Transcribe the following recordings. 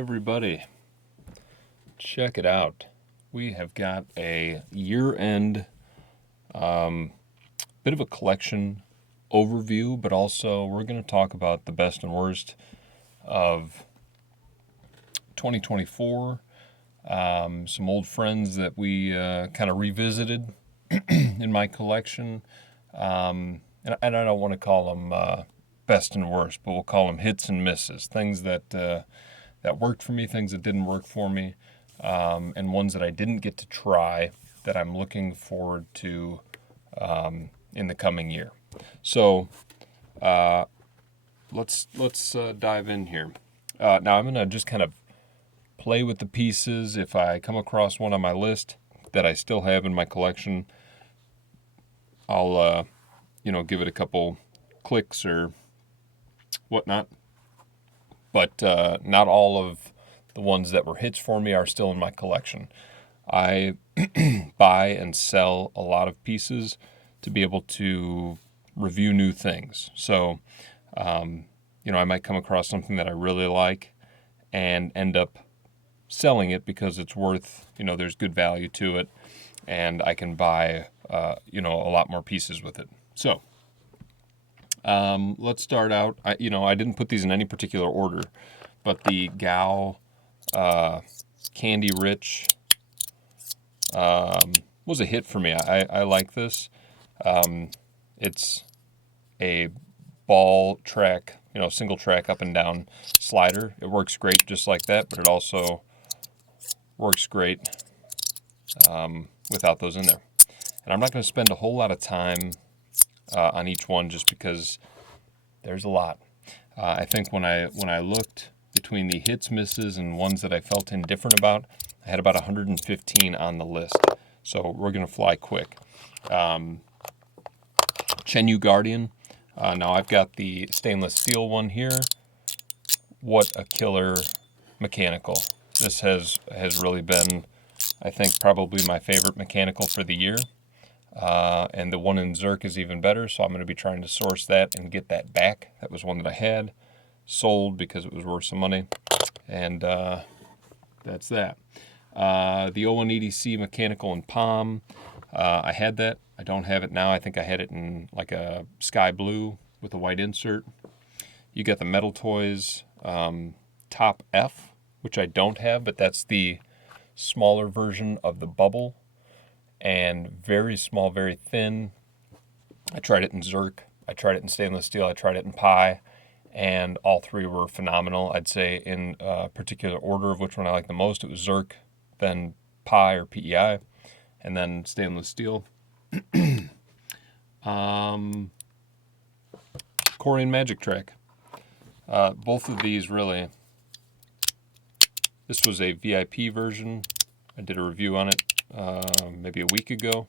everybody. Check it out. We have got a year-end bit of a collection overview, but also we're going to talk about the best and worst of 2024. Some old friends that we kind of revisited in my collection. And I don't want to call them best and worst, but we'll call them hits and misses. Things that worked for me, things that didn't work for me, and ones that I didn't get to try that I'm looking forward to in the coming year. So let's dive in here. Now I'm going to just kind of play with the pieces. If I come across one on my list that I still have in my collection, I'll give it a couple clicks or whatnot. But not all of the ones that were hits for me are still in my collection. I buy and sell a lot of pieces to be able to review new things. So, I might come across something that I really like and end up selling it because it's worth, there's good value to it, and I can buy, a lot more pieces with it. So, let's start out. I didn't put these in any particular order, but the Gao Candy Rich was a hit for me. I like this. It's a ball track, single track up and down slider. It works great just like that, but it also works great without those in there. And I'm not going to spend a whole lot of time on each one just because there's a lot. I think when I looked between the hits, misses, and ones that I felt indifferent about, I had about 115 on the list. So we're going to fly quick. Chenyu Guardian. Now I've got the stainless steel one here. What a killer mechanical. This has really been, I think, probably my favorite mechanical for the year. And the one in Zerk is even better, so I'm going to be trying to source that and get that back. That was one that I had sold because it was worth some money. And that's that. The O180C mechanical in Palm. I had that. I don't have it now. I think I had it in like a sky blue with a white insert. You got the Metal Toys Top F, which I don't have, but that's the smaller version of the bubble. And very small, very thin. I tried it in Zerk. I tried it in stainless steel. I tried it in Pi. And all three were phenomenal. I'd say in a particular order of which one I like the most, it was Zerk, then Pi or PEI, and then stainless steel. Corian Magic Track. Both of these really. This was a VIP version. I did a review on it maybe a week ago.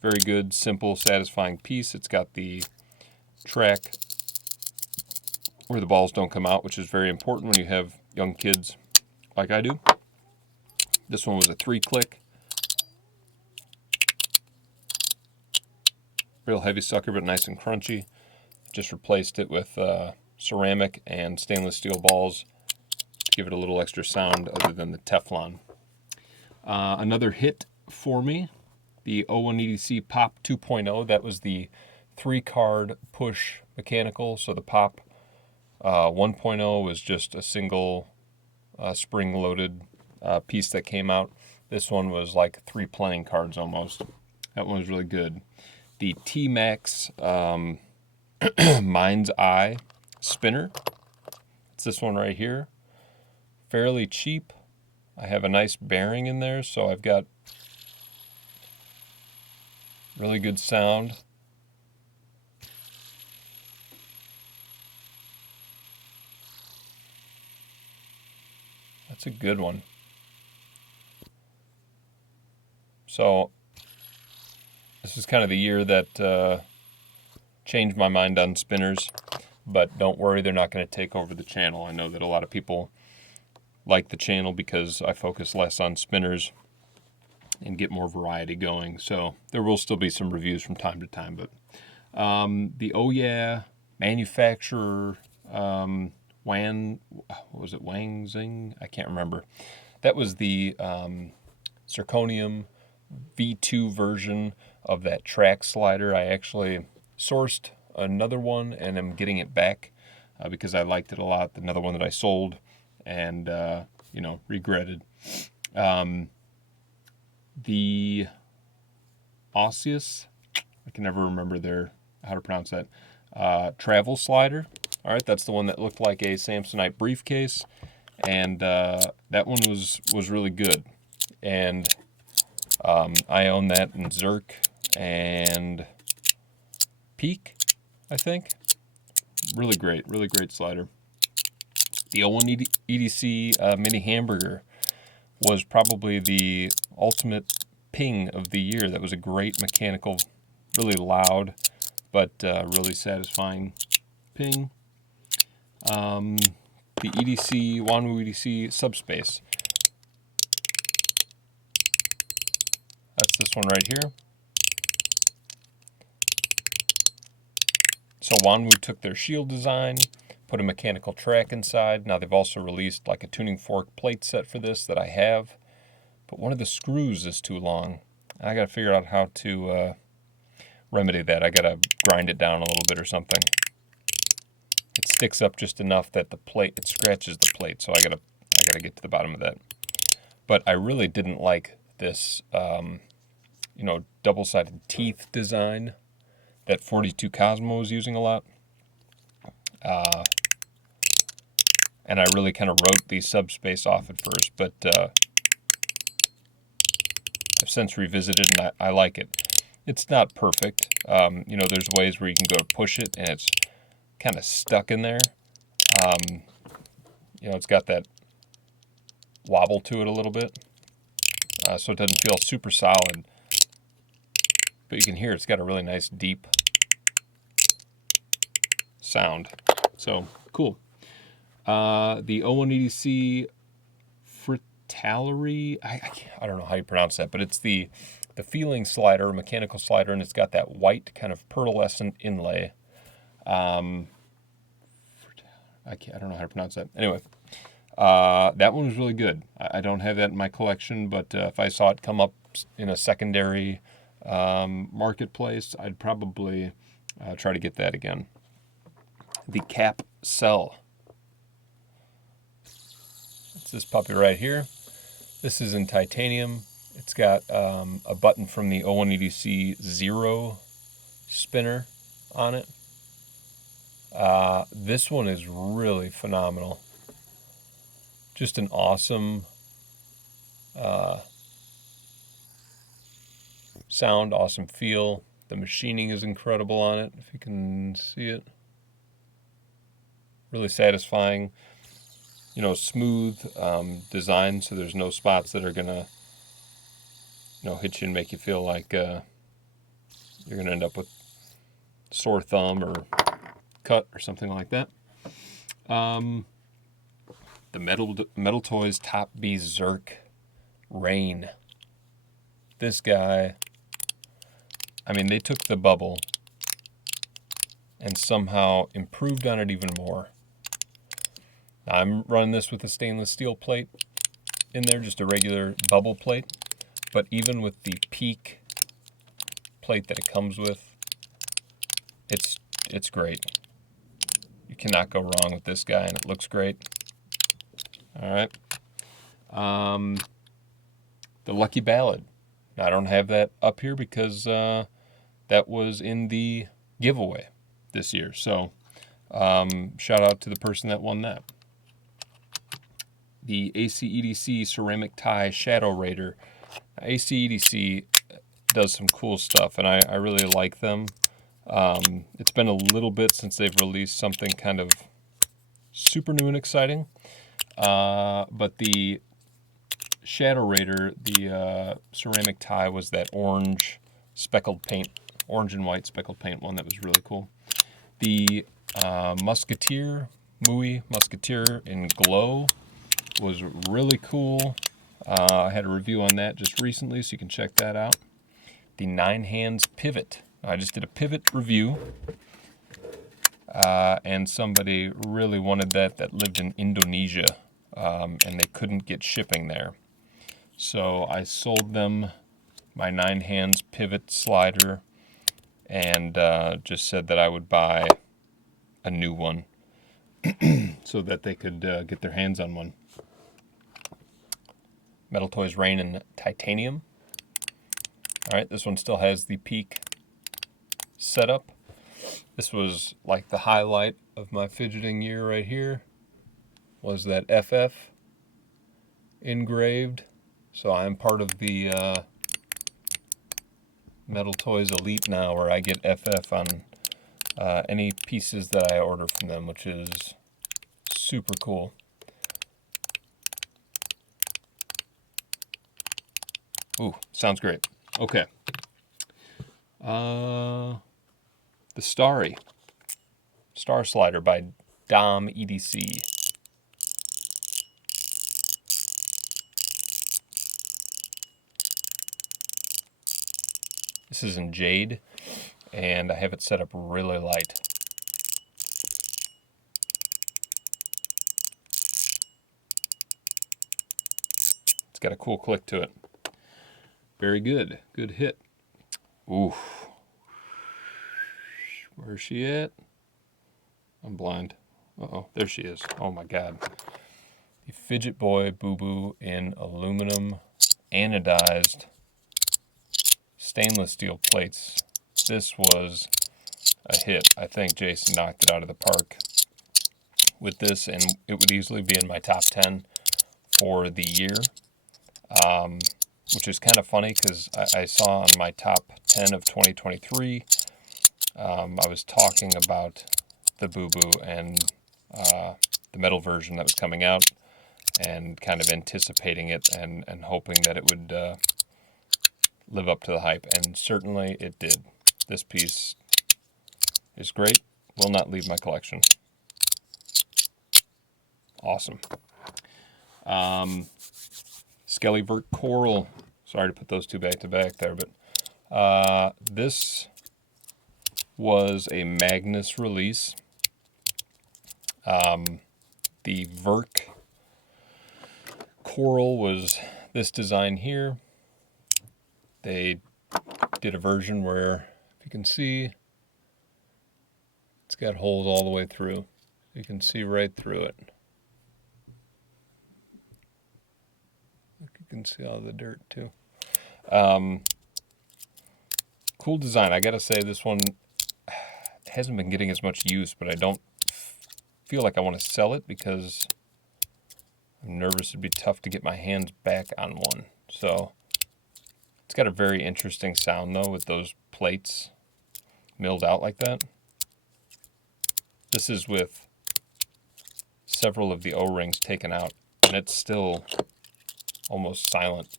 Very good, simple, satisfying piece. It's got the track where the balls don't come out, which is very important when you have young kids like I do. This one was a 3-click. Real heavy sucker, but nice and crunchy. Just replaced it with ceramic and stainless steel balls to give it a little extra sound other than the Teflon. Another hit for me, the O180C Pop 2.0. That was the 3-card push mechanical. So the Pop 1.0 was just a single spring-loaded piece that came out. This one was like 3 playing cards almost. That one was really good. The T-Max Mind's Eye spinner. It's this one right here. Fairly cheap. I have a nice bearing in there, so I've got really good sound. That's a good one. So this is kind of the year that changed my mind on spinners, but don't worry, they're not going to take over the channel. I know that a lot of people like the channel because I focus less on spinners and get more variety going. So there will still be some reviews from time to time, but the Oh Yeah manufacturer what was it, Wang Zing? I can't remember. That was the zirconium V2 version of that track slider. I actually sourced another one and I'm getting it back because I liked it a lot. Another one that I sold and, regretted. The Osseous, I can never remember how to pronounce that, travel slider. All right, that's the one that looked like a Samsonite briefcase, and that one was really good. And I own that in Zerk and Peak, I think. Really great slider. The 01 EDC Mini Hamburger was probably the ultimate ping of the year. That was a great mechanical, really loud, but really satisfying ping. The Wanwu EDC Subspace. That's this one right here. So Wanwu took their shield design, put a mechanical track inside. Now they've also released like a tuning fork plate set for this that I have, but one of the screws is too long. I gotta figure out how to remedy that. I gotta grind it down a little bit or something. It sticks up just enough that it scratches the plate, so I gotta get to the bottom of that. But I really didn't like this, double-sided teeth design that 42 Cosmo was using a lot. And I really kind of wrote the subspace off at first, but I've since revisited and I like it. It's not perfect. There's ways where you can go to push it and it's kind of stuck in there. It's got that wobble to it a little bit, so it doesn't feel super solid. But you can hear it's got a really nice deep sound. So cool. The 01 EDC Frittallery, I don't know how you pronounce that, but it's the feeling slider, mechanical slider, and it's got that white kind of pearlescent inlay. I don't know how to pronounce that. Anyway, that one was really good. I don't have that in my collection, but if I saw it come up in a secondary marketplace, I'd probably try to get that again. The Cap Cell. It's this puppy right here. This is in titanium. It's got a button from the 01 EDC Zero spinner on it. This one is really phenomenal. Just an awesome sound, awesome feel. The machining is incredible on it, if you can see it. Really satisfying. Smooth design, so there's no spots that are gonna, hit you and make you feel like you're gonna end up with sore thumb or cut or something like that. The Metal Toys Top B Zerk Rain. This guy, they took the bubble and somehow improved on it even more. Now, I'm running this with a stainless steel plate in there, just a regular bubble plate. But even with the Peak plate that it comes with, it's great. You cannot go wrong with this guy, and it looks great. All right. The Lucky Ballad. Now, I don't have that up here because that was in the giveaway this year. So shout out to the person that won that. The ACEDC Ceramic Tie Shadow Raider. ACEDC does some cool stuff, and I really like them. It's been a little bit since they've released something kind of super new and exciting. But the Shadow Raider, the ceramic tie, was that orange and white speckled paint one that was really cool. The Musketeer in Glow was really cool. I had a review on that just recently, so you can check that out. The 9 Hands Pivot. I just did a pivot review. and somebody really wanted that lived in Indonesia, and they couldn't get shipping there. So I sold them my 9 hands pivot slider and just said that I would buy a new one so that they could get their hands on one. Metal Toys Rain in titanium. All right, this one still has the peak setup. This was like the highlight of my fidgeting year right here, was that FF engraved. So I'm part of the Metal Toys Elite now, where I get FF on any pieces that I order from them, which is super cool. Ooh, sounds great. Okay. The Star Slider by Dom EDC. This is in jade, and I have it set up really light. It's got a cool click to it. Very good. Good hit. Ooh. Where's she at? I'm blind. Uh-oh, there she is. Oh my God. The Fidget Boy Boo Boo in aluminum anodized stainless steel plates. This was a hit. I think Jason knocked it out of the park with this, and it would easily be in my top 10 for the year, which is kind of funny because I saw on my top 10 of 2023, I was talking about the Boo Boo and the metal version that was coming out, and kind of anticipating it and hoping that it would live up to the hype, and certainly it did. This piece is great. Will not leave my collection. Awesome. Skellyvert Coral. Sorry to put those two back to back there, but this was a Magnus release. The Verk Coral was this design here. They did a version where, if you can see, it's got holes all the way through. You can see right through it. You can see all the dirt too. Cool design. I gotta say, this one hasn't been getting as much use, but I don't feel like I want to sell it because I'm nervous it'd be tough to get my hands back on one. So it's got a very interesting sound though, with those plates milled out like that. This is with several of the O-rings taken out, and it's still almost silent.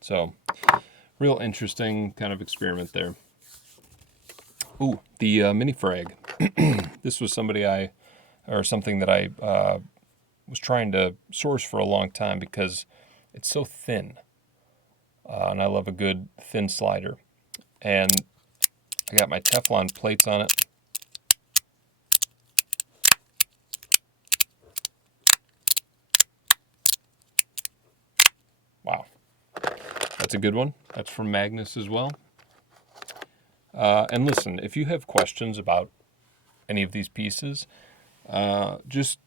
So, real interesting kind of experiment there. Ooh, the mini frag. This was something that I was trying to source for a long time because it's so thin, and I love a good thin slider. And I got my Teflon plates on it. Wow, that's a good one. That's from Magnus as well. And listen, if you have questions about any of these pieces, just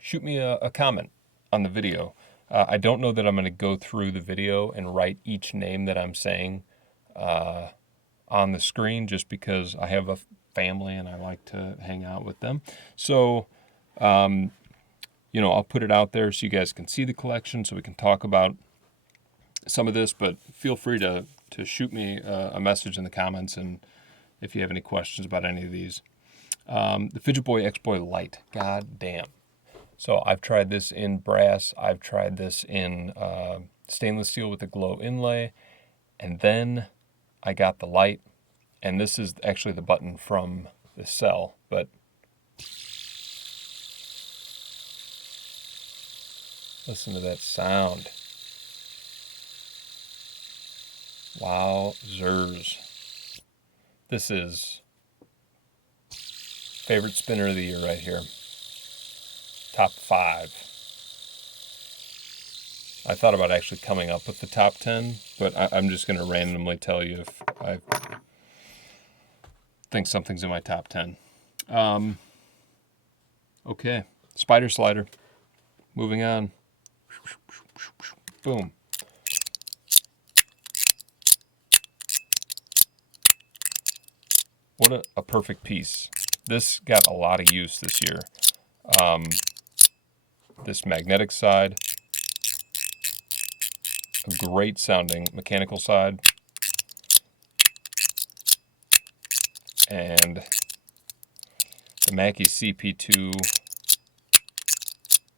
shoot me a comment on the video. I don't know that I'm going to go through the video and write each name that I'm saying on the screen, just because I have a family and I like to hang out with them. So, I'll put it out there so you guys can see the collection, so we can talk about some of this, but feel free to shoot me a message in the comments, and if you have any questions about any of these. The Fidget Boy X-Boy Light. God damn. So I've tried this in brass. I've tried this in stainless steel with a glow inlay. And then I got the light. And this is actually the button from the cell. But listen to that sound. Wowzers. This is Favorite spinner of the year right here. Top 5. I thought about actually coming up with the top 10, but I'm just going to randomly tell you if I think something's in my top 10. Okay, spider slider. Moving on. Boom. What a perfect piece. This got a lot of use this year. This magnetic side, a great sounding mechanical side, and the Mackie CP2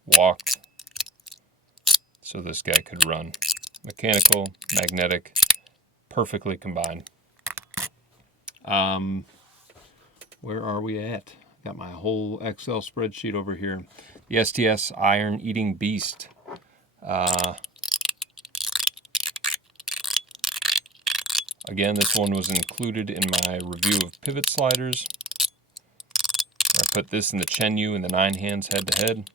walked so this guy could run. Mechanical, magnetic, perfectly combined. Where are we at? Got my whole Excel spreadsheet over here. The STS Iron Eating Beast. Again, this one was included in my review of pivot sliders. I put this in the Chen Yu and the 9 hands head to head.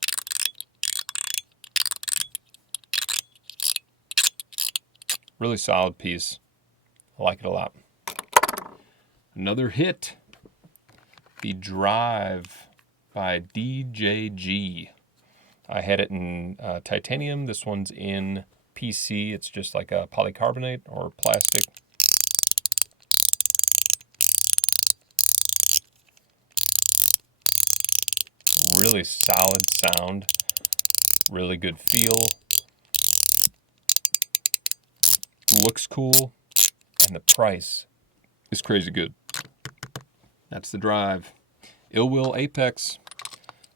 Really solid piece. I like it a lot. Another hit. The Drive by DJG. I had it in titanium. This one's in PC. It's just like a polycarbonate or plastic. Really solid sound. Really good feel. Looks cool. And the price is crazy good. That's the Drive. Ill Will Apex.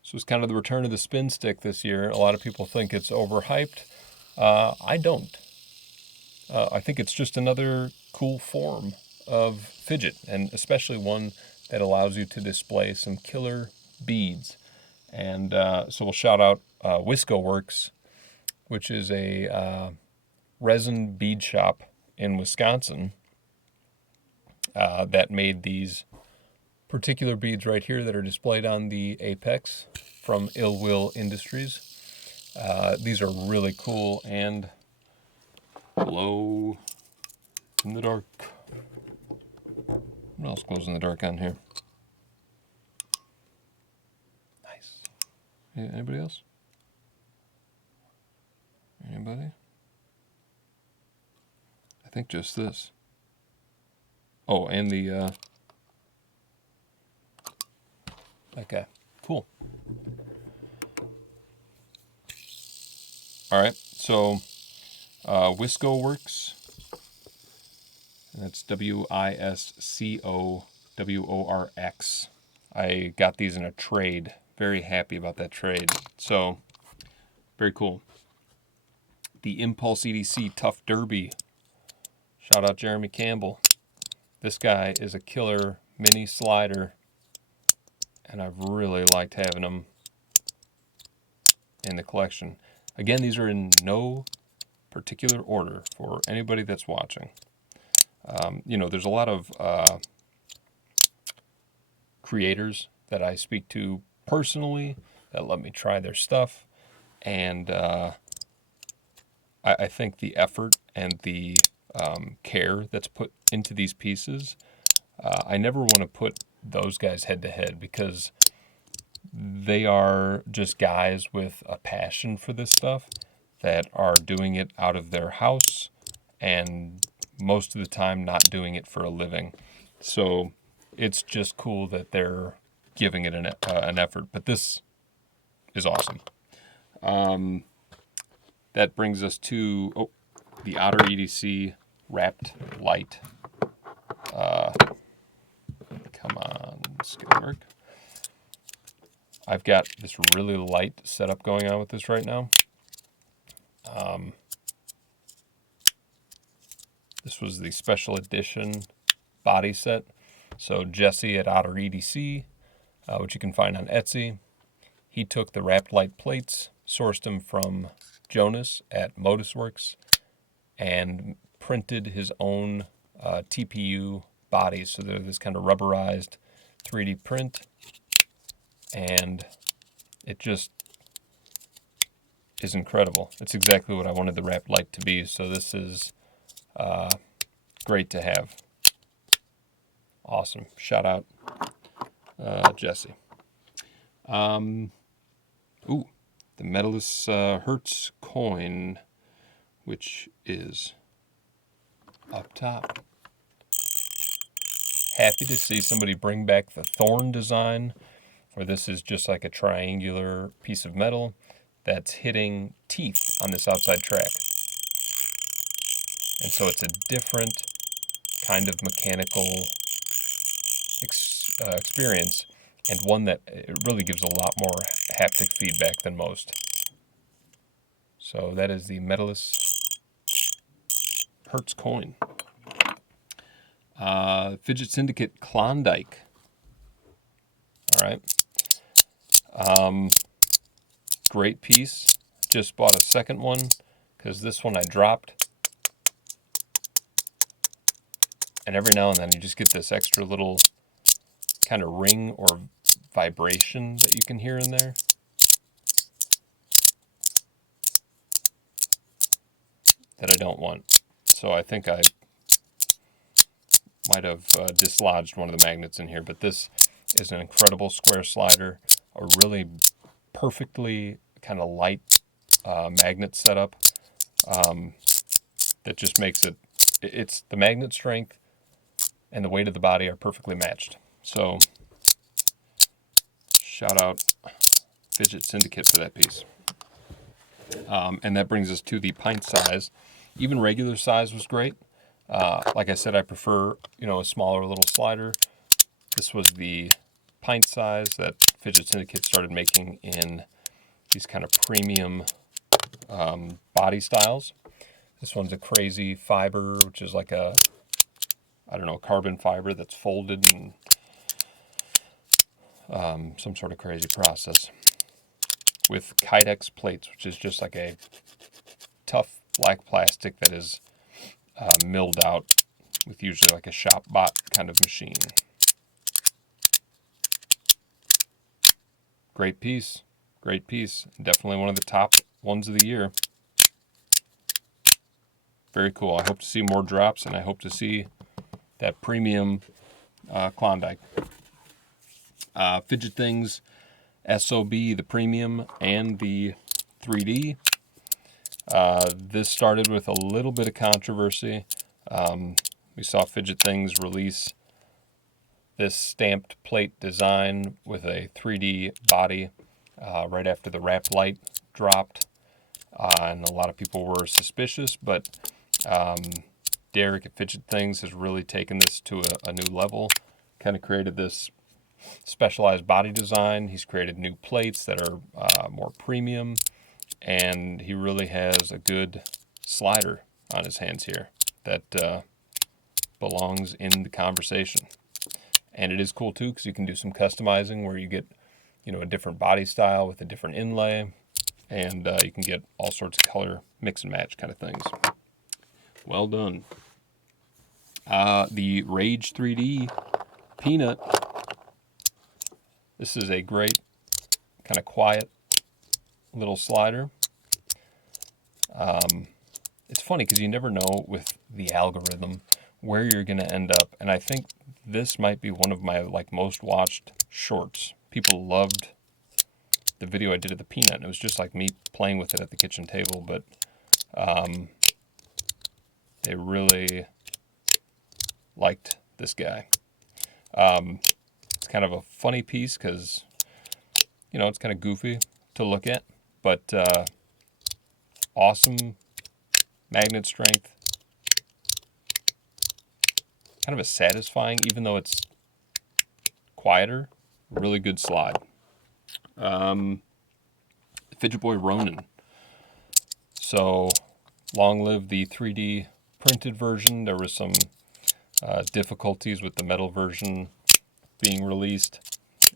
This was kind of the return of the spin stick this year. A lot of people think it's overhyped. I don't. I think it's just another cool form of fidget, and especially one that allows you to display some killer beads. And so we'll shout out Wisco Works, which is a resin bead shop in Wisconsin that made these particular beads right here that are displayed on the Apex from Ill Will Industries. These are really cool and glow in the dark. What else glows in the dark on here? Nice. Anybody else? Anybody? I think just this. Oh, and the okay, cool. All right, so Wisco Works. That's WISCOWORX. I got these in a trade. Very happy about that trade. So, very cool. The Impulse EDC Tough Derby. Shout out Jeremy Campbell. This guy is a killer mini slider, and I've really liked having them in the collection. Again, these are in no particular order for anybody that's watching. You know, there's a lot of creators that I speak to personally that let me try their stuff, and I think the effort and the care that's put into these pieces, I never want to put those guys head to head, because they are just guys with a passion for this stuff that are doing it out of their house and most of the time not doing it for a living. So it's just cool that they're giving it an effort. But this is awesome. That brings us to the Otter EDC Wrapped Light. Come on, this is gonna work. I've got this really light setup going on with this right now. This was the special edition body set. So Jesse at Otter EDC, which you can find on Etsy, he took the wrapped light plates, sourced them from Jonas at Modusworks, and printed his own TPU bodies. So they're this kind of rubberized 3D print. and it just is incredible. It's exactly what I wanted the wrap light to be, so this is great to have. Awesome. Shout out, Jesse. Ooh, the Medalist Hertz coin, which is up top. Happy to see somebody bring back the thorn design, where this is just like a triangular piece of metal that's hitting teeth on this outside track. And so it's a different kind of mechanical experience, and one that it really gives a lot more haptic feedback than most. So that is the Medalist Hertz coin. Fidget Syndicate Klondike. All right. Great piece. Just bought a second one because this one I dropped. And every now and then you just get this extra little kind of ring or vibration that you can hear in there. That I don't want. So I think I might have dislodged one of the magnets in here, but this is an incredible square slider, a really perfectly kind of light magnet setup that just makes it's the magnet strength and the weight of the body are perfectly matched. So shout out Fidget Syndicate for that piece. And that brings us to the pint size. Even regular size was great. Like I said, I prefer, a smaller little slider. This was the pint size that Fidget Syndicate started making in these kind of premium body styles. This one's a crazy fiber, which is like a, carbon fiber that's folded in some sort of crazy process. With Kydex plates, which is just like a tough black plastic that is milled out with usually like a shop bot kind of machine. Great piece. Great piece. Definitely one of the top ones of the year. Very cool. I hope to see more drops, and I hope to see that premium Klondike. Fidget Things SOB, the premium, and the 3D. This started with a little bit of controversy. We saw Fidget Things release this stamped plate design with a 3D body right after the wrap light dropped. And a lot of people were suspicious, but Derek at Fidget Things has really taken this to a new level. Kind of created this specialized body design. He's created new plates that are more premium, and he really has a good slider on his hands here that belongs in the conversation. And it is cool too, because you can do some customizing where you get, a different body style with a different inlay, and you can get all sorts of color mix and match kind of things. Well done. The Rage 3D Peanut. This is a great, kind of quiet little slider. It's funny because you never know with the algorithm where you're going to end up. And I think this might be one of my most watched shorts. People loved the video I did of the peanut, and it was just like me playing with it at the kitchen table, but they really liked this guy. It's kind of a funny piece because, it's kind of goofy to look at, but awesome magnet strength. Kind of a satisfying, even though it's quieter, really good slide. Fidget Boy Ronin. So, long live the 3D printed version. There was some difficulties with the metal version being released.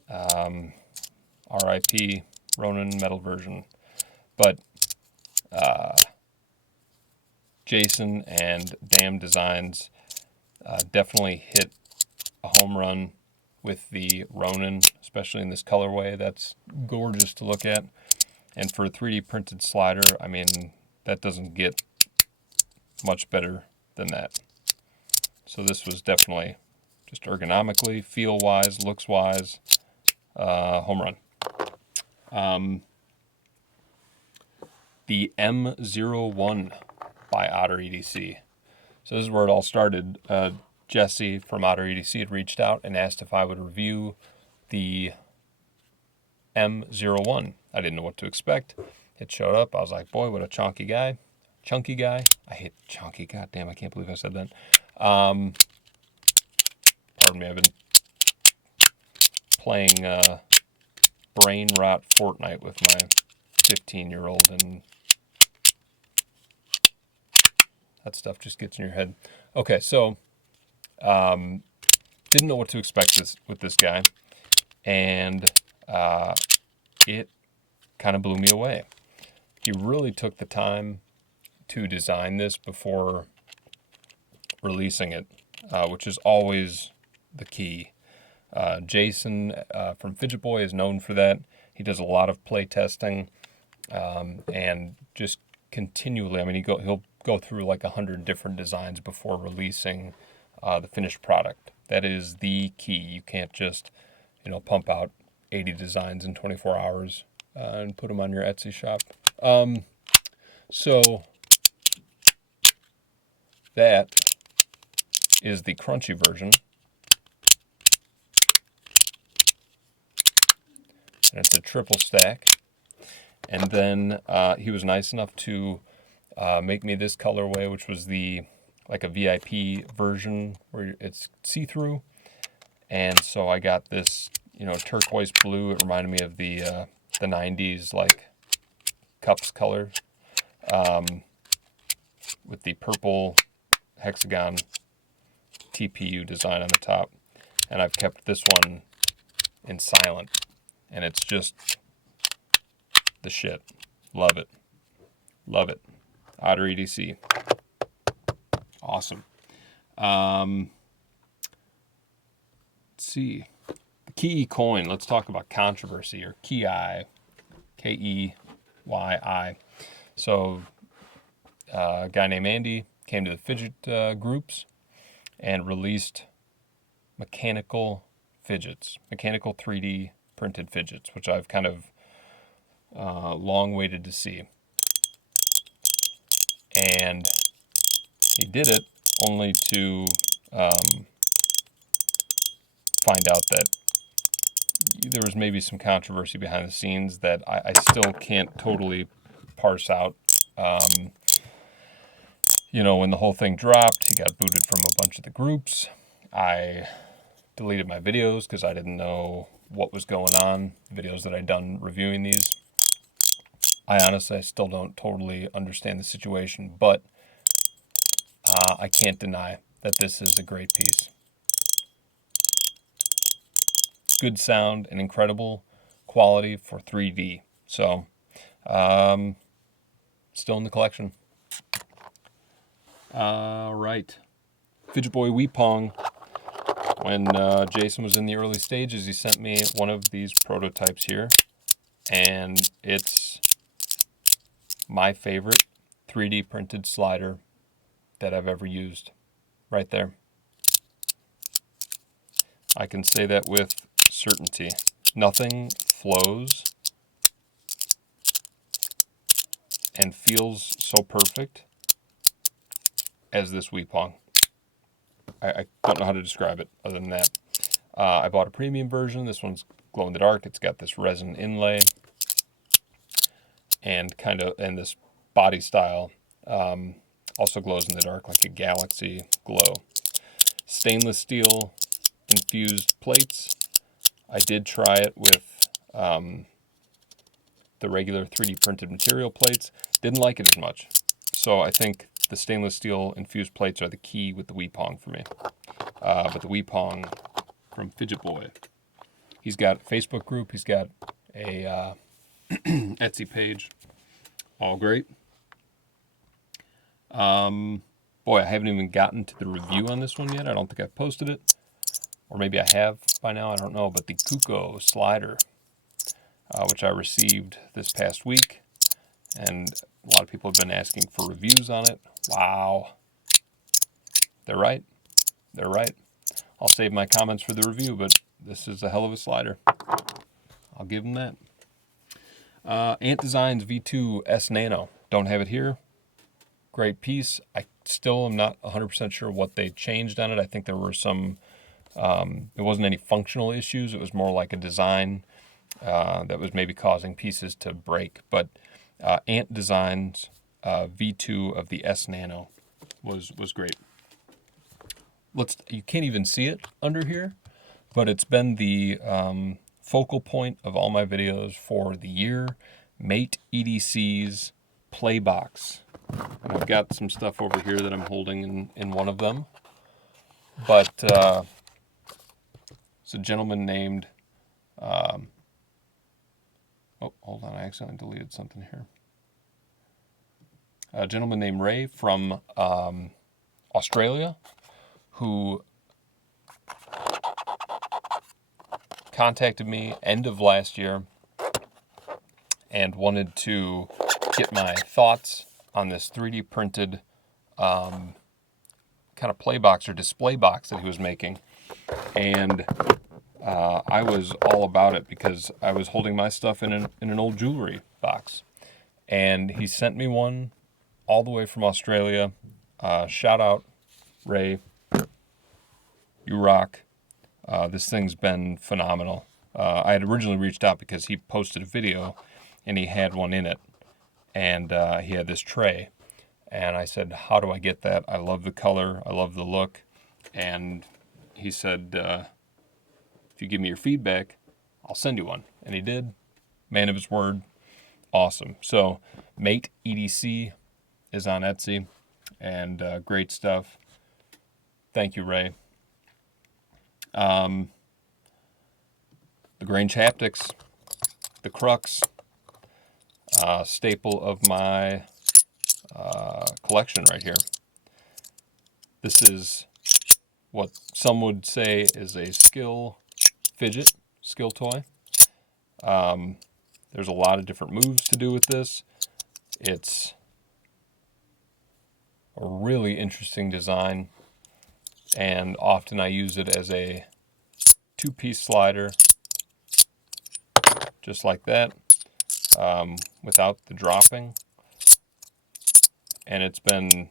RIP Ronin metal version. But Jason and Damn Designs definitely hit a home run with the Ronin, especially in this colorway. That's gorgeous to look at. And for a 3D printed slider, I mean, that doesn't get much better than that. So this was definitely just ergonomically, feel-wise, looks-wise, home run. The M01 by Otter EDC. So this is where it all started. Jesse from Otter EDC had reached out and asked if I would review the M01. I didn't know what to expect. It showed up. I was like, boy, what a chunky guy. Chunky guy. I hate chunky. God damn, I can't believe I said that. Pardon me, I've been playing brain rot Fortnite with my 15-year-old, and that stuff just gets in your head. Okay, so didn't know what to expect with this guy, and it kind of blew me away. He really took the time to design this before releasing it, which is always the key. Jason from Fidget Boy is known for that. He does a lot of play testing, and just continually, I mean, he'll go through like 100 different designs before releasing the finished product. That is the key. You can't just, pump out 80 designs in 24 hours and put them on your Etsy shop. So that is the crunchy version. And it's a triple stack. And then he was nice enough to make me this colorway, which was like a VIP version where it's see-through. And so I got this, turquoise blue. It reminded me of the 90s, like, cups color, with the purple hexagon TPU design on the top. And I've kept this one in silent. And it's just the shit. Love it. Love it. Otter EDC. Awesome. Let's see. The Key coin. Let's talk about controversy, or Key. Keyyi. So a guy named Andy came to the Fidget groups and released mechanical fidgets, mechanical 3D printed fidgets, which I've kind of long waited to see. And he did it only to find out that there was maybe some controversy behind the scenes that I still can't totally parse out. When the whole thing dropped, he got booted from a bunch of the groups. I deleted my videos because I didn't know what was going on, videos that I'd done reviewing these. I honestly still don't totally understand the situation, but I can't deny that this is a great piece. Good sound and incredible quality for 3D. So, still in the collection. Right. Fidget Boy Wii Pong. When Jason was in the early stages, he sent me one of these prototypes here, and it's my favorite 3D printed slider that I've ever used. Right there. I can say that with certainty. Nothing flows and feels so perfect as this Wii Pong. I don't know how to describe it other than that. I bought a premium version. This one's glow in the dark. It's got this resin inlay and this body style also glows in the dark like a galaxy glow. Stainless steel infused plates. I did try it with the regular 3D printed material plates. Didn't like it as much. So I think the stainless steel infused plates are the key with the Wii Pong for me. But the Wii Pong from Fidget Boy. He's got a Facebook group. He's got a Etsy page. All great. Boy, I haven't even gotten to the review on this one yet. I don't think I've posted it. or maybe I have by now, I don't know, but the Kuko slider, which I received this past week, and a lot of people have been asking for reviews on it. Wow. They're right. They're right. I'll save my comments for the review, but this is a hell of a slider. I'll give them that. Ant Designs V2 S Nano. Don't have it here. Great piece. I still am not 100% sure what they changed on it. I think there were some, there wasn't any functional issues. It was more like a design that was maybe causing pieces to break. But Ant Designs V2 of the S Nano was great. You can't even see it under here, but it's been the focal point of all my videos for the year. Mate EDC's Play Box. And I've got some stuff over here that I'm holding in one of them. But it's a gentleman named, oh, hold on, I accidentally deleted something here. A gentleman named Ray from Australia, who contacted me end of last year and wanted to get my thoughts on this 3D printed kind of play box or display box that he was making. And I was all about it because I was holding my stuff in an old jewelry box. And he sent me one all the way from Australia. Shout out, Ray. You rock. This thing's been phenomenal. I had originally reached out because he posted a video and he had one in it. And he had this tray. And I said, how do I get that? I love the color. I love the look. And he said, if you give me your feedback, I'll send you one. And he did. Man of his word. Awesome. So Mate EDC is on Etsy. And great stuff. Thank you, Ray. The Grange Haptics, the Crux, staple of my collection right here. This is what some would say is a skill toy. There's a lot of different moves to do with this. It's a really interesting design, and often I use it as a two-piece slider, just like that, without the dropping, and it's been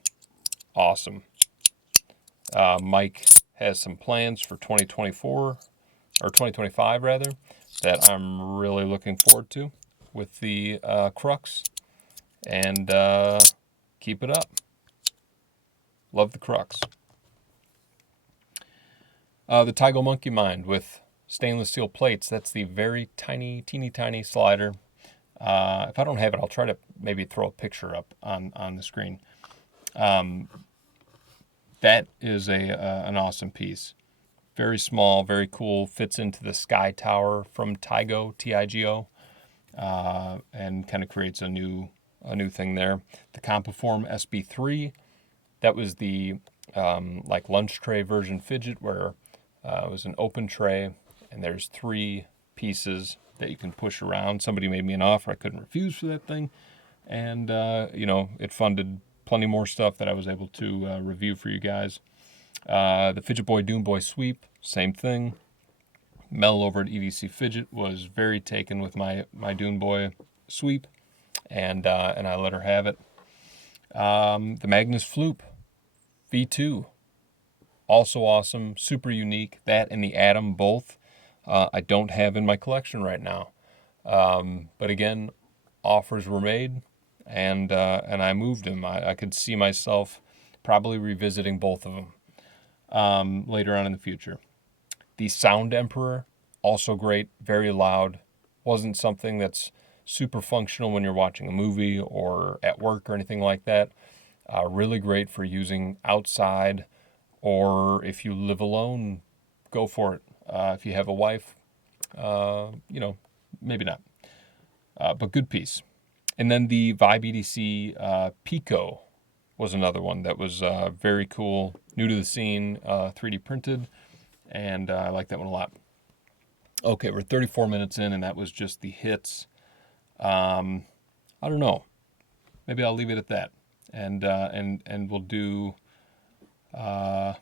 awesome. Mike has some plans for 2024, or 2025 rather, that I'm really looking forward to with the Crux, and keep it up. Love the Crux. The Tygo Monkey Mind with stainless steel plates. That's the very teeny tiny slider. If I don't have it, I'll try to maybe throw a picture up on the screen. That is an awesome piece. Very small, very cool. Fits into the Sky Tower from Tygo, T-I-G-O, and kind of creates a new thing there. The Compiform SB3. That was the like lunch tray version Fidget, where it was an open tray, and there's 3 pieces that you can push around. Somebody made me an offer I couldn't refuse for that thing, and it funded plenty more stuff that I was able to review for you guys. The Fidget Boy Doom Boy Sweep, same thing. Mel over at EDC Fidget was very taken with my Doom Boy Sweep, and I let her have it. The Magnus Floop V2, also awesome, super unique. That and the Atom both I don't have in my collection right now. But again, offers were made, and I moved them. I could see myself probably revisiting both of them later on in the future. The Sound Emperor, also great, very loud. Wasn't something that's super functional when you're watching a movie or at work or anything like that. Really great for using outside, or if you live alone, go for it. If you have a wife, maybe not. But good piece. And then the Vibe EDC Pico was another one that was very cool, new to the scene, 3D printed, and I like that one a lot. Okay, we're 34 minutes in, and that was just the hits. I don't know. Maybe I'll leave it at that, and we'll do. Fuck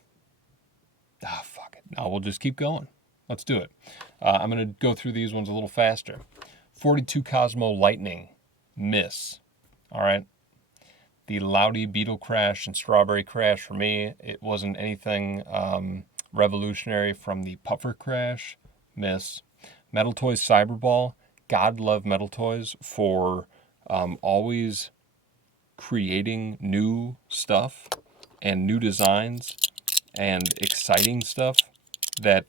it. No, we'll just keep going. Let's do it. I'm going to go through these ones a little faster. 42 Cosmo Lightning, miss. All right. The Loudy Beetle Crash and Strawberry Crash, for me, it wasn't anything revolutionary from the Puffer Crash, miss. Metal Toys Cyberball, God love Metal Toys for always creating new stuff and new designs and exciting stuff that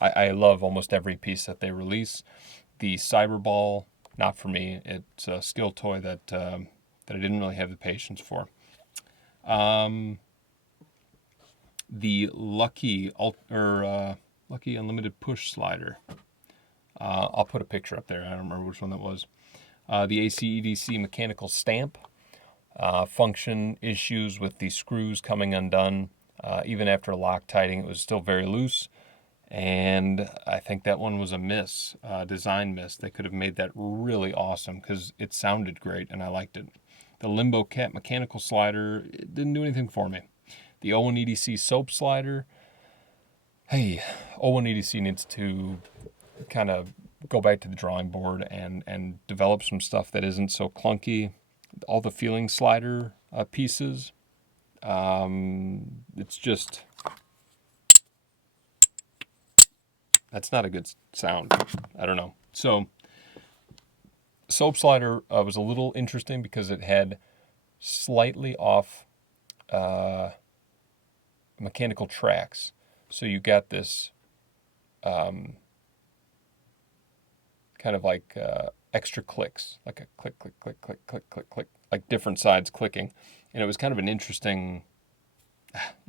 I love almost every piece that they release. The Cyberball, not for me. It's a skill toy that I didn't really have the patience for. The Lucky Unlimited Push Slider. I'll put a picture up there. I don't remember which one that was. The AC/EDC Mechanical Stamp. Function issues with the screws coming undone. Even after Loctiting, it was still very loose. And I think that one was a miss, design miss. They could have made that really awesome because it sounded great and I liked it. The Limbo Cat Mechanical Slider, it didn't do anything for me. The O1EDC Soap Slider, hey, O1EDC needs to kind of go back to the drawing board and develop some stuff that isn't so clunky. All the Feeling Slider pieces, it's just... That's not a good sound. I don't know. So, Soap Slider was a little interesting because it had slightly off mechanical tracks. So you got this kind of like extra clicks, like a click, click, click, click, click, click, click, like different sides clicking. And it was kind of an interesting,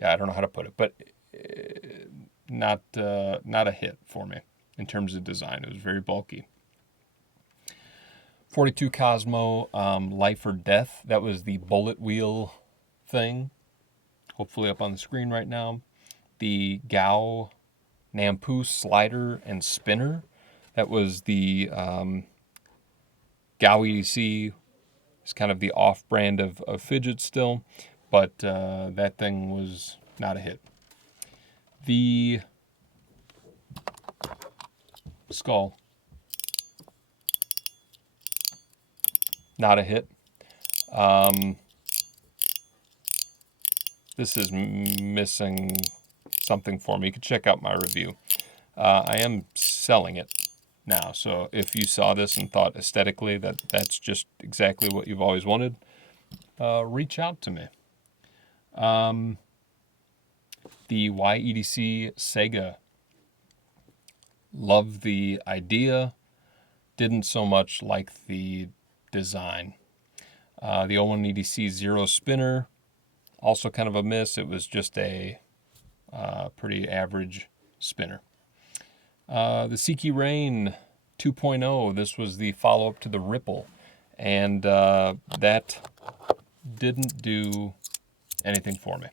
I don't know how to put it, but not a hit for me in terms of design. It was very bulky. 42 Cosmo Life or Death. That was the bullet wheel thing. Hopefully up on the screen right now. The Gao Nampu Slider and Spinner. That was the Gao EDC. It's kind of the off-brand of Fidget still, but that thing was not a hit. The Skull, not a hit. This is missing something for me. You can check out my review. I am selling it now, so if you saw this and thought aesthetically that that's just exactly what you've always wanted, reach out to me. The YEDC Sega, loved the idea, didn't so much like the design. The O1EDC Zero Spinner, also kind of a miss. It was just a pretty average spinner. The Siki Rain 2.0, this was the follow-up to the Ripple, and that didn't do anything for me.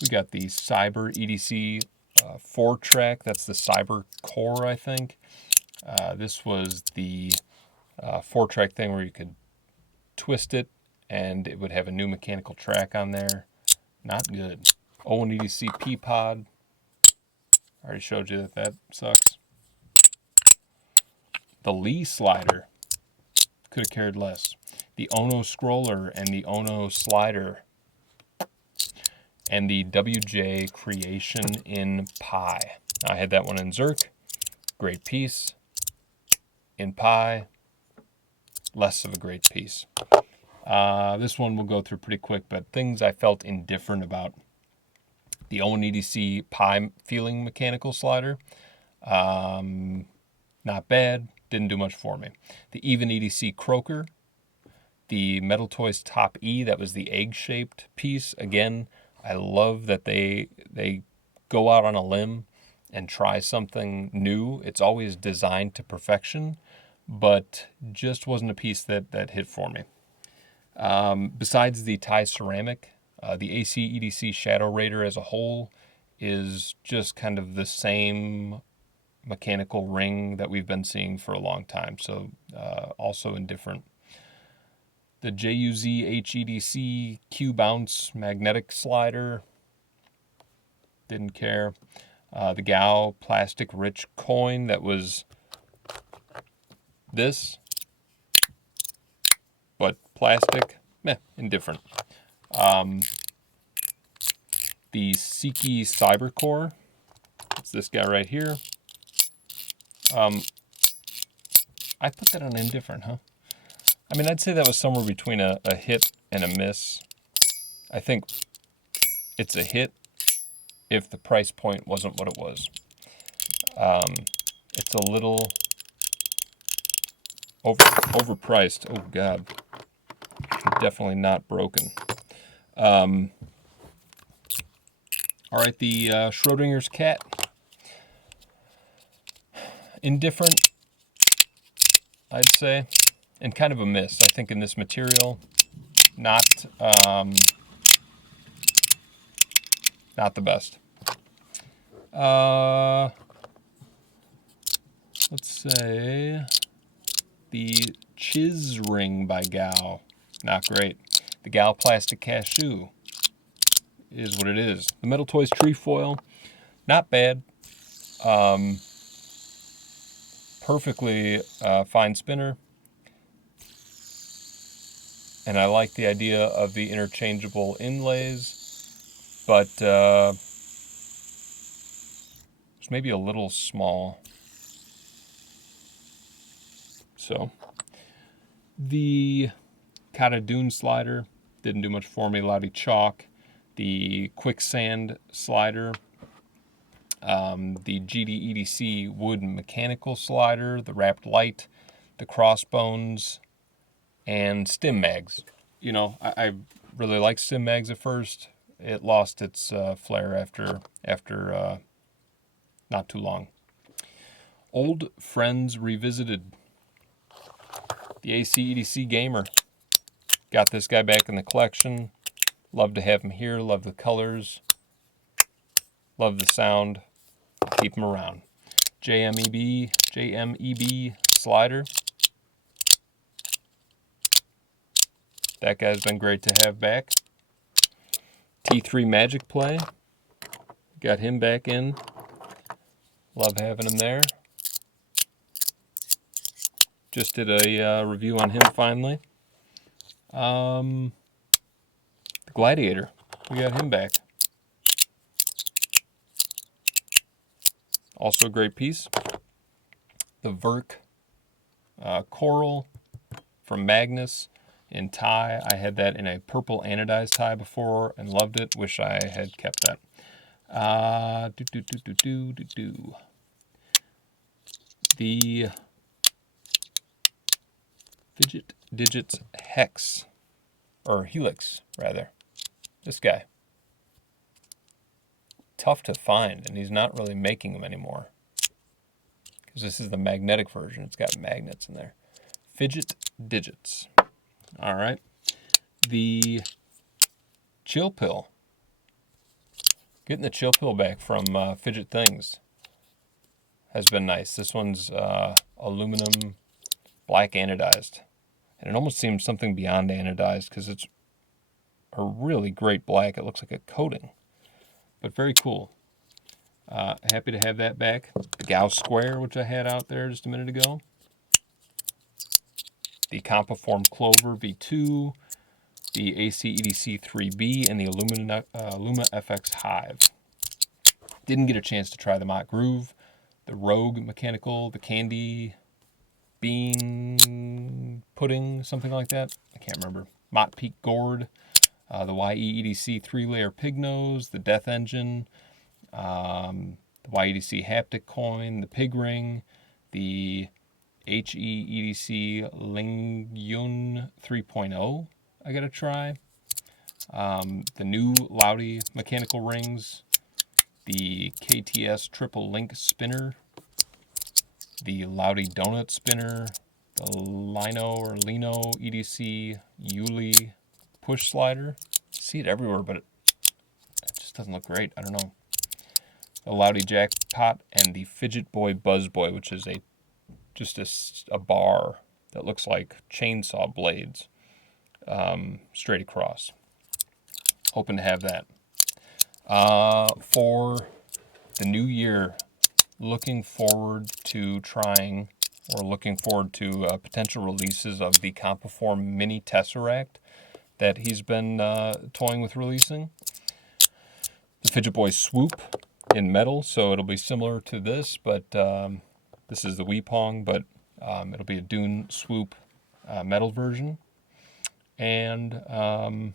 We got the Cyber EDC 4-track. That's the Cyber Core, I think. This was the 4-track thing where you could twist it and it would have a new mechanical track on there. Not good. O1EDC P-Pod. I already showed you that sucks. The Lee Slider. Could have cared less. The Ono Scroller and the Ono Slider. And the WJ Creation in Pi. I had that one in Zerk. Great piece. In Pi, less of a great piece. This one we'll go through pretty quick, but things I felt indifferent about. The O1EDC Pi Feeling Mechanical Slider. Not bad. Didn't do much for me. The Even EDC Croaker. The Metal Toys Top E, that was the egg-shaped piece. Again, I love that they go out on a limb and try something new. It's always designed to perfection, but just wasn't a piece that hit for me. Besides the Thai Ceramic, The AC EDC Shadow Raider as a whole is just kind of the same mechanical ring that we've been seeing for a long time, so also indifferent. The JUZ HEDC Q-Bounce magnetic slider, didn't care. The Gao plastic rich coin that was this, but plastic, indifferent. The Siki Cybercore, it's this guy right here. I put that on indifferent, huh? I mean, I'd say that was somewhere between a hit and a miss. I think it's a hit if the price point wasn't what it was. It's a little overpriced. Oh, God. Definitely not broken. All right, the Schrodinger's cat. Indifferent, I'd say, and kind of a miss. I think in this material, not the best. Let's say the Chiz Ring by Gao. Not great. The Gao Plastic Cashew is what it is. The Metal Toys Trefoil, not bad. Perfectly fine spinner. And I like the idea of the interchangeable inlays, but it's maybe a little small. So, the Kata Dune slider didn't do much for me. Loudy Chalk. The Quicksand slider. The GD-EDC wood mechanical slider. The Wrapped Light. The Crossbones. And Stim Mags. You know, I really liked Stim Mags at first. It lost its flair after not too long. Old Friends Revisited. The AC EDC Gamer. Got this guy back in the collection. Love to have him here. Love the colors. Love the sound. Keep him around. JMEB slider. That guy's been great to have back. T3 Magic Play. Got him back in. Love having him there. Just did a review on him finally. The Gladiator. We got him back. Also a great piece. The Verk Coral from Magnus in tie. I had that in a purple anodized tie before and loved it. Wish I had kept that. The FIDGETS Hex, or Helix, rather. This guy. Tough to find, and he's not really making them anymore. Because this is the magnetic version. It's got magnets in there. FIDGETS. All right. The Chill Pill. Getting the Chill Pill back from Fidget Things has been nice. This one's aluminum black anodized. And it almost seems something beyond anodized because it's a really great black. It looks like a coating. But very cool. Happy to have that back. The Gauss Square, which I had out there just a minute ago. The Compiform Clover V2. The AC EDC 3B. And the Luma FX Hive. Didn't get a chance to try the Mott Groove. The Rogue Mechanical. The Candy Bean Pudding. Something like that. I can't remember. Mott Peak Gourd. The YE-EDC 3-layer pig nose, the Death Engine, the YE-EDC haptic coin, the pig ring, the HE-EDC Ling Yun 3.0 I gotta try, the new Loudy mechanical rings, the KTS triple link spinner, the Loudy donut spinner, the Lino EDC Yuli push slider. see it everywhere, but it just doesn't look great. I don't know. The Loudy Jackpot and the Fidget Boy Buzz Boy, which is just a bar that looks like chainsaw blades straight across. Hoping to have that. For the new year, looking forward to potential releases of the Compiform Mini Tesseract that he's been toying with releasing. The Fidget Boy Swoop in metal, so it'll be similar to this, but this is the Weepong, but it'll be a Dune Swoop metal version. And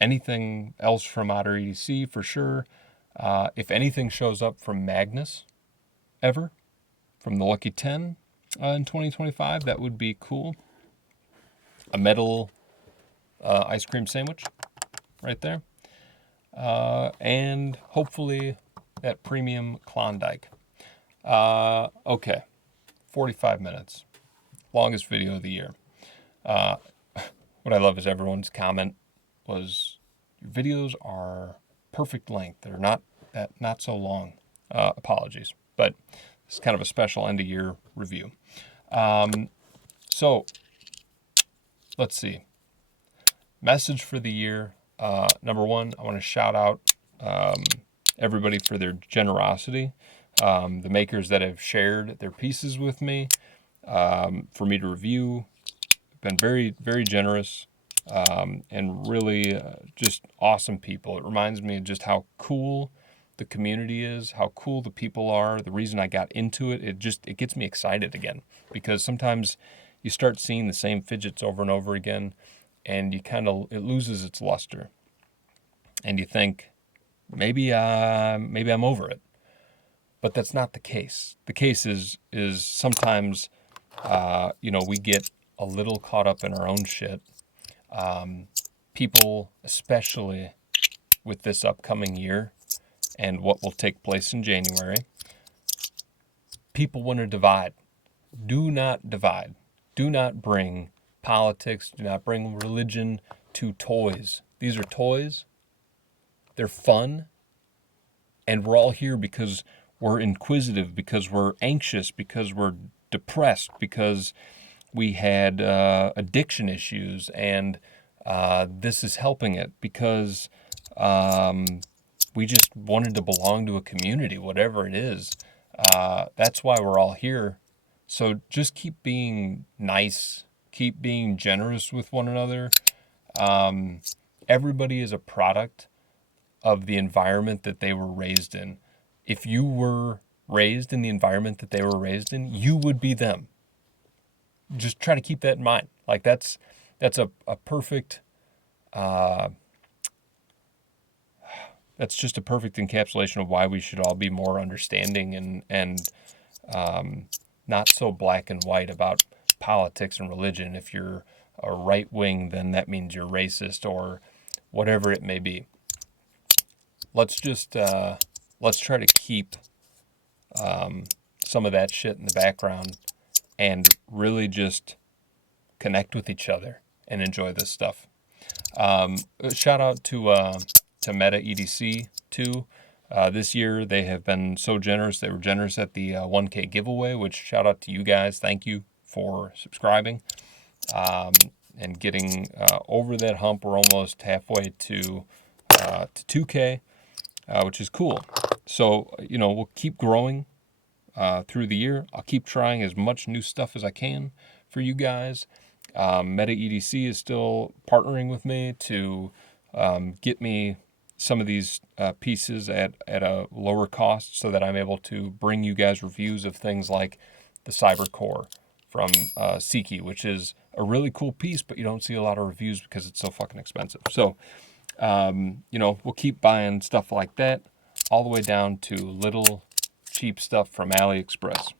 anything else from Otter EDC for sure. If anything shows up from Magnus ever, from the Lucky 10 in 2025, that would be cool. A metal ice cream sandwich right there. And hopefully that premium Klondike. Okay, 45 minutes. Longest video of the year. What I love is everyone's comment was, your videos are perfect length. They're not so long. Apologies. But it's kind of a special end-of-year review. So, let's see. Message for the year. Number one, I want to shout out everybody for their generosity. The makers that have shared their pieces with me for me to review. Been very, very generous and really just awesome people. It reminds me of just how cool the community is, how cool the people are. The reason I got into it, it gets me excited again, because sometimes you start seeing the same fidgets over and over again, and it loses its luster, and you think maybe I'm over it, but that's not the case. The case is sometimes we get a little caught up in our own shit. People, especially with this upcoming year and what will take place in January, people want to divide. Do not divide. Do not bring politics. Do not bring religion to toys. These are toys. They're fun. And we're all here because we're inquisitive, because we're anxious, because we're depressed, because we had addiction issues, and this is helping it, because we just wanted to belong to a community, whatever it is. That's why we're all here. So just keep being nice, keep being generous with one another. Everybody is a product of the environment that they were raised in. If you were raised in the environment that they were raised in, you would be them. Just try to keep that in mind. Like that's a perfect, that's just a perfect encapsulation of why we should all be more understanding and not so black and white about politics and religion. If you're a right wing, then that means you're racist or whatever it may be. Let's try to keep some of that shit in the background and really just connect with each other and enjoy this stuff. Shout out to Meta EDC too. This year they have been so generous. They were generous at the 1K giveaway, which shout out to you guys. Thank you for subscribing and getting over that hump. We're almost halfway to 2K, which is cool. So, we'll keep growing through the year. I'll keep trying as much new stuff as I can for you guys. Meta EDC is still partnering with me to get me some of these pieces at a lower cost so that I'm able to bring you guys reviews of things like the Cyber Core from Siki, which is a really cool piece, but you don't see a lot of reviews because it's so fucking expensive. So, we'll keep buying stuff like that, all the way down to little cheap stuff from AliExpress.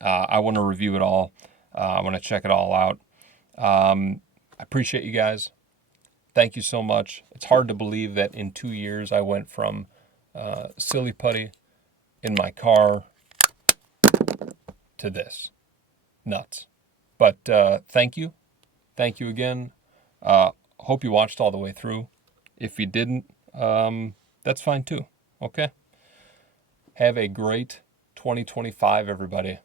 I want to review it all. I want to check it all out. I appreciate you guys. Thank you so much. It's hard to believe that in 2 years I went from silly putty in my car to this. Nuts. But thank you. Thank you again. Hope you watched all the way through. If you didn't, that's fine too. Okay? Have a great 2025, everybody.